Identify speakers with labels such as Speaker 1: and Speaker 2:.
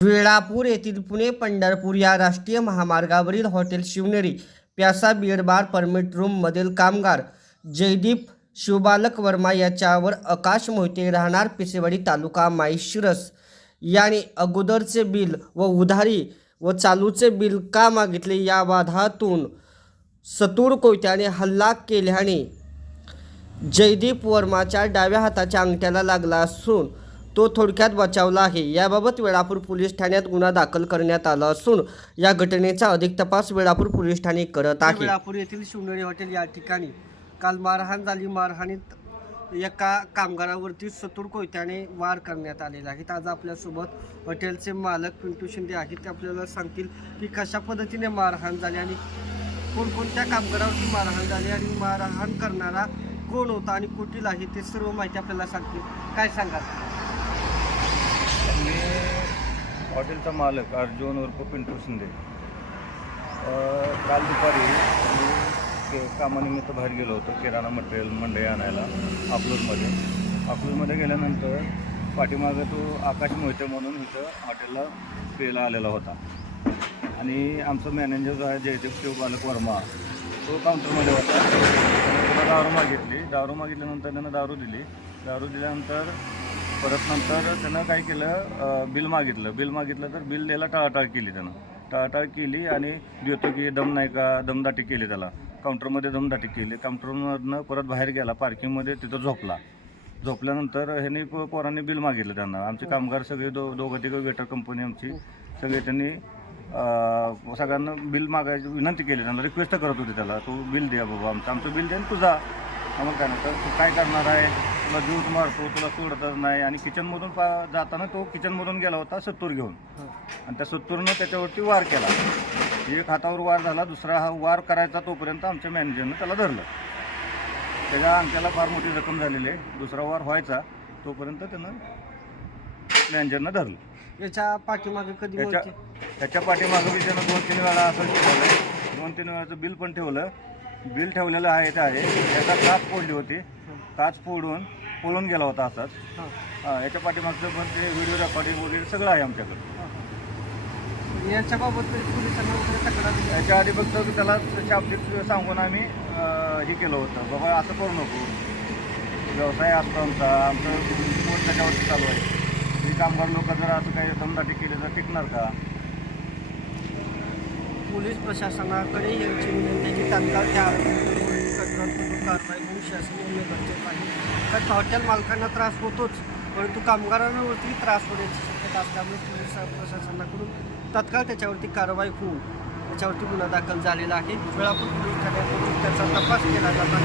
Speaker 1: वेळापूर येथील पुणे पंढरपूर या राष्ट्रीय महामार्गावरील हॉटेल शिवनेरी प्यासा बिअर बार परमिट रूममधील कामगार जयदीप शिवबालक वर्मा याच्यावर आकाश मोहिते राहणार पिसेवाडी तालुका माईशिरस याने अगोदरचे बिल व उधारी व चालूचे बिल का मागितले या वादातून सतूर कोयत्याने हल्ला केल्याने जयदीप वर्माच्या डाव्या हाताच्या अंगठ्याला लागला असून तो थोडक्यात बचावला आहे. याबाबत वेळापूर पोलीस ठाण्यात गुन्हा दाखल करण्यात आला असून या घटनेचा अधिक तपास वेळापूर पोलीस ठाणे करत आहे. वेळापूर येथील शिवनेरी हॉटेल या ठिकाणी काल मारहाण झाली. मारहाणीत एका कामगारावरती सतूर कोयत्याने वार करण्यात आलेला आहे. आज आपल्यासोबत हॉटेलचे मालक पिंटू शिंदे आहेत. ते आपल्याला सांगतील की कशा पद्धतीने मारहाण झाली आणि कोणकोणत्या कामगारावरती मारहाण झाली आणि मारहाण करणारा कोण होता आणि कुठील आहे ते सर्व माहिती आपल्याला सांगतील. काय सांगाल
Speaker 2: मी हॉटेलचा मालक अर्जुन उर्फ पिंटू शिंदे. काल दुपारी मी के कामानिमित्त बाहेर गेलो होतो किराणा मटेरियल मंडई आणायला अकलूजमध्ये. अकलूजमध्ये गेल्यानंतर पाठीमागं तो आकाश मोहिते म्हणून इथं हॉटेलला पेला आलेला होता. आणि आमचा मॅनेजर जो आहे जयदेव शिवबालक वर्मा. तो काउंटरमध्ये होता. त्याला दारू मागितली. दारू मागितल्यानंतर त्यानं दारू दिली. दारू दिल्यानंतर परत नंतर त्यानं काय केलं बिल मागितलं. बिल मागितलं तर बिल द्यायला टाळाटाळ केली त्यानं. टाळाटाळ केली आणि देतो की दम नाही का दमदाटी केली त्याला. काउंटरमध्ये दमदाटी केली. काउंटरमधनं परत बाहेर गेला पार्किंगमध्ये तिथं झोपला. झोपल्यानंतर ह्यांनी प- पोरांनी बिल मागितलं त्यांना. आमचे कामगार सगळे दो दोघं तिघं वेटर कंपनी आमची सगळे त्यांनी सगळ्यांना बिल मागायची विनंती केली. त्यांना रिक्वेस्ट करत होती त्याला तू बिल द्या बाबा आमचं. आमचं बिल द्या आणि तुझा मग काय नाही तू काय करणार आहे? तुला जीव मारतो तुला सोडतच नाही. आणि किचनमधून पा जाताना तो किचनमधून गेला होता सत्तूर घेऊन. आणि त्या सत्तूरनं त्याच्यावरती वार केला. एक हातावर वार झाला दुसरा हा वार करायचा तोपर्यंत आमच्या मॅनेजरनं त्याला धरलं. त्याच्या अंगठ्याला फार मोठी जखम झालेली आहे. दुसरा वार व्हायचा तोपर्यंत त्यानं मॅनेजरनं धरलं.
Speaker 1: याच्या पाठीमागे कधी
Speaker 2: त्याच्या? त्याच्या पाठीमागं बी त्यानं दोन तीन वेळा असं ठेवलं दोन तीन वेळाचं बिल पण ठेवलं. बिल ठेवलेलं आहे ते आहे. त्याचा काच फोडली होती. काच फोडून पळून गेला होता असाच.
Speaker 1: हां.
Speaker 2: याच्या पाठीमागचं पण ते व्हिडिओ रेकॉर्डिंग वगैरे सगळं आहे आमच्याकडे.
Speaker 1: याच्याबाबत पोलिसांना वगैरे तक्रार दिली?
Speaker 2: त्याच्या आधी फक्त त्याला शाब्दिक सांगून आम्ही अं, हे केलं होतं. बाबा असं करू नको. व्यवसाय असतो आमचा. आमचं पोट त्याच्यावरती चालू आहे. ही कामगार लोक जर असं काही दमदाटी केली तर टिकणार का?
Speaker 1: पोलीस प्रशासनाकडे यांची विनंती आहे की तात्काळ त्या कारवाई होऊ शासनीय गरजेचं आहे. कारण हॉटेल मालकांना त्रास होतोच परंतु कामगारांवरती त्रास होण्याची शक्यता असल्यामुळे पोलीस प्रशासनाकडून तत्काळ त्याच्यावरती कारवाई होऊन त्याच्यावरती गुन्हा दाखल झालेला आहे. वेळापूर पोलीस ठाण्याकडून त्याचा तपास केला जात आहे.